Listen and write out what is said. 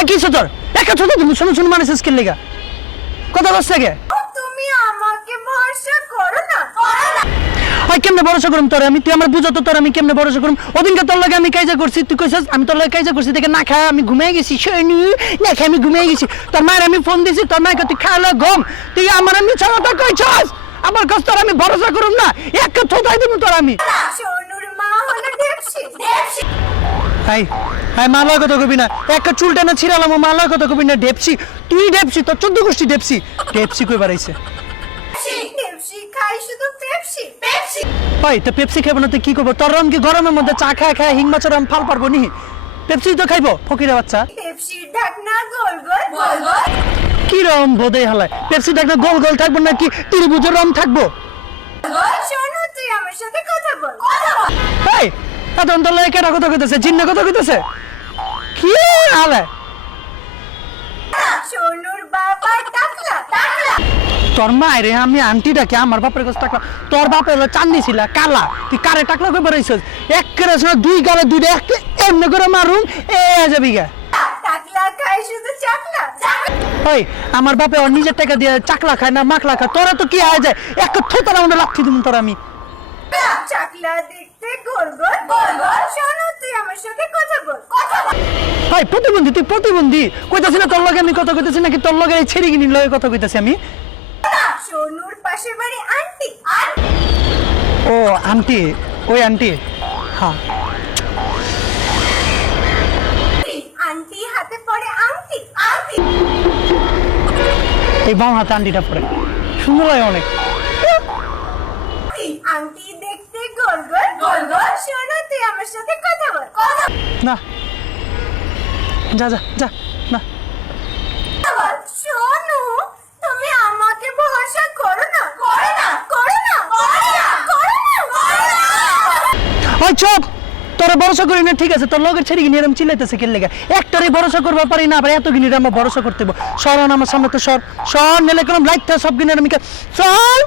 আর কি তোর? একটা ছোট তুমি শুনুন শুনুন মানুষ স্কিল লেগা? কথা বলছে গে তুমি আমাকে ভরসা করো না করো না। ওই কেমনে ভরসা করুম তোর? আমি তুই আমার বুঝো তো তোর আমি কেমনে ভরসা করুম? ওদিনকে তোর লাগে আমি কাজা করছি তুই কইছিস আমি তোর লাগে কাজা করছি দেখে না খায় আমি ঘুমিয়ে গেছি শোনি। না খায় আমি ঘুমিয়ে গেছি। তোর মায়ের আমি ফোন দিছি তোর মায়ের তুই খাওয়ালে ঘুম। তুই আমার আমি কথা কইছস। আমার কাছ তোর আমি ভরসা করুম না। এক থোতাই দিব তোর আমি। সোনুর হাই মালা কথা কবি না? এক চুলটা না ছিড়ালাম মালা কথা কবি না? ডেপসি। তুই ডেপসি তোর চোদ্দ গোষ্ঠী ডেপসি। ডেপসি কই বাড়াইছে? ভাই তো পেপসি খাব না তো কি করব? তোর রম কি গরমের মধ্যে চা খায় খায় হিং মাছের আম ফাল পারব নি? পেপসি তো খাইবো ফকিরের বাচ্চা। কি রম বোধে হালায়? পেপসি দেখ গোল গোল থাকব না কি ত্রিভুজের রম থাকব? শোনো তুই আমার সাথে কথা বল। কেটা কথা কইতেছে? জিন্ন কথা কইতেছে? কি তোর মায়ের আমি আন্টি ডাকে আমার বাপের কাছে টাকলা। তোর বাপের হলো চান্দি ছিল কালা। তুই কারে টাকলা বেড়াইছিস এক করে দুই গালে দুইটা এক এমনি করে মারুম এ যাবি গা। ওই আমার বাপে ওর নিজের টাকা দিয়ে চাকলা খায় না মাখলা খায়। তোরা তো কি হয়ে যায়? এক থোতার আমাদের লাথি দিব তোর আমি। চাকলা দেখতে গোল ভাই প্রতিবন্ধী তুই প্রতিবন্ধী। কইতাছি না তোর লগে আমি কথা কইতাছি নাকি তোর লগে এই ছেড়ে গিনি লগে কথা কইতাছি আমি? সোনুর পাশের বাড়ি আন্টি আন্টি। ও আন্টি ওই আন্টি। হ্যাঁ আন্টি হাতে পড়ে এই বাম হাতে আন্টিটা পরে সুন্দর লাগে অনেক। আংটি দেখতে গোল গোল গোল গোল। শোনো তুই আমার সাথে কথা বল। না। যা যা যা। না। শোনো তুমি আমাকে ভরসা করো না। করো না। করো না। করো না। করো না। ওই চুপ! তোরা ভরসা করি না ঠিক আছে? তোর লগের ছেড়ে গিয়ে এরম চিল্লাইতেছে কে লেগে? একটারই ভরসা করবার পারি না আবার এত গিনি আমার ভরসা করতে হইব। সর আন আমার সামনে তো সর। সর নেলে কোনো লাইট সব গিনে আমি সর